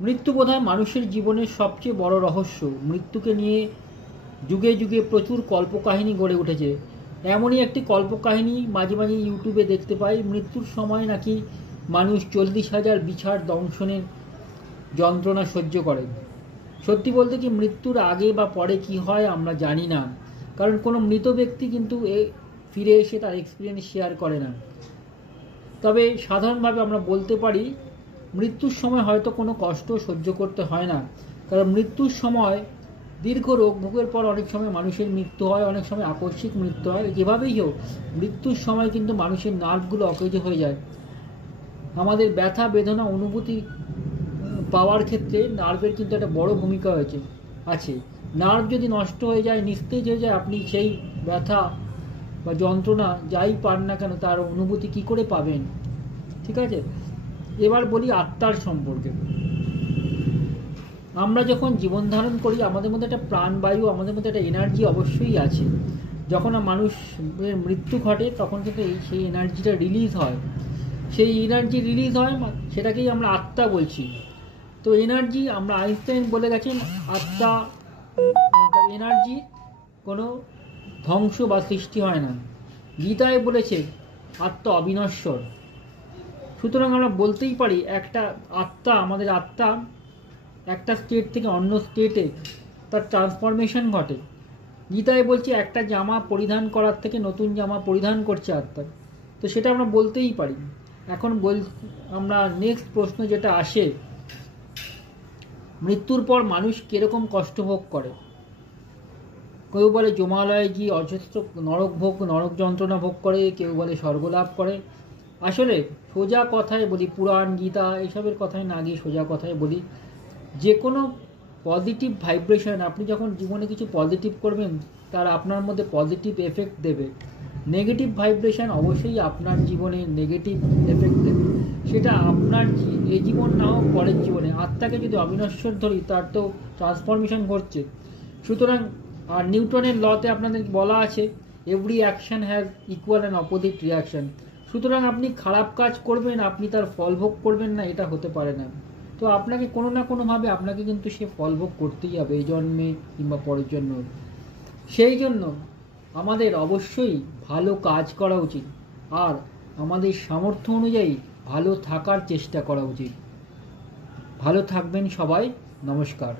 মৃত্যু বোধহয় মানুষের জীবনের সবচেয়ে বড় রহস্য। মৃত্যুকে নিয়ে যুগে যুগে প্রচুর কল্পকাহিনী গড়ে উঠেছে। এমনই একটি কল্পকাহিনী মাঝে মাঝে ইউটিউবে দেখতে পাই। মৃত্যুর সময় নাকি মানুষ 40,000 বিছার দংশনের যন্ত্রণা সহ্য করে। সত্যি বলতে কি, মৃত্যুর আগে বা পরে কি হয় আমরা জানি না, কারণ কোনো মৃত ব্যক্তি কিন্তু ফিরে এসে তার এক্সপিরিয়েন্স শেয়ার করে না। তবে সাধারণভাবে আমরা বলতে পারি মৃত্যুর সময় হয়তো কোনো কষ্ট সহ্য করতে হয় না, কারণ মৃত্যুর সময় দীর্ঘ রোগ ভোগের পর অনেক সময় মানুষের মৃত্যু হয়, অনেক সময় আকস্মিক মৃত্যু হয়। যেভাবেই হোক, মৃত্যুর সময় কিন্তু মানুষের নার্ভগুলো অকেজো হয়ে যায়। আমাদের ব্যথা বেদনা অনুভূতি পাওয়ার ক্ষেত্রে নার্ভের কিন্তু একটা বড় ভূমিকা আছে। নার্ভ যদি নষ্ট হয়ে যায়, নিস্তেজ হয়ে যায়, আপনি সেই ব্যথা বা যন্ত্রণা যাই পান না কেন তার অনুভূতি কি করে পাবেন? ঠিক আছে, এবার বলি আত্মার সম্পর্কে। আমরা যখন জীবন ধারণ করি আমাদের মধ্যে একটা প্রাণবায়ু, আমাদের মধ্যে একটা এনার্জি অবশ্যই আছে। যখন মানুষের মৃত্যু ঘটে তখন কিন্তু সেই এনার্জিটা রিলিজ হয়। সেই এনার্জি রিলিজ হয়, সেটাকেই আমরা আত্মা বলছি। তো এনার্জি, আমরা আইনস্টাইন বলে গেছেন আত্মা এনার্জি কোনো ধ্বংস বা সৃষ্টি হয় না। গীতায় বলেছে আত্মা অবিনশ্বর। সুতরাং আমরা বলতেই পারি একটা আত্মা, আমাদের আত্মা একটা স্টেট থেকে অন্য স্টেটে তার ট্রান্সফরমেশন ঘটে। গীতায় বলছি একটা জামা পরিধান করার থেকে নতুন জামা পরিধান করছে আত্মা। তো সেটা আমরা বলতেই পারি। এখন আমরা নেক্সট প্রশ্ন যেটা আসে, মৃত্যুর পর মানুষ কিরকম কষ্ট ভোগ করে। কেউ বলে জমালয়ে গিয়ে অজস্র নরক যন্ত্রণা ভোগ করে, কেউ বলে স্বর্গলাভ করে। আসলে সোজা কথায় বলি, পুরাণ গীতা এসবের কথায় না গিয়ে সোজা কথায় বলি, যে কোনো পজিটিভ ভাইব্রেশন, আপনি যখন জীবনে কিছু পজিটিভ করবেন তার আপনার মধ্যে পজিটিভ এফেক্ট দেবে। নেগেটিভ ভাইব্রেশন অবশ্যই আপনার জীবনে নেগেটিভ এফেক্ট দেবে। সেটা আপনার এই জীবন না হোক পরের জীবনে। আত্মাকে যদি অবিনশ্বর ধরি, তার তো ট্রান্সফরমেশন ঘটছে। সুতরাং আর নিউটনের লতে আপনাদের বলা আছে every action has equal and opposite reaction. সুতরাং আপনি খারাপ কাজ করবেন, আপনি তার ফল ভোগ করবেন না, এটা হতে পারে না। তো আপনাকে কোনো না কোনোভাবে আপনাকে কিন্তু সে ফল ভোগ করতেই হবে, এই জন্মে কিংবা পরের জন্য। সেই জন্য আমাদের অবশ্যই ভালো কাজ করা উচিত, আর আমাদের সামর্থ্য অনুযায়ী ভালো থাকার চেষ্টা করা উচিত। ভালো থাকবেন সবাই, নমস্কার।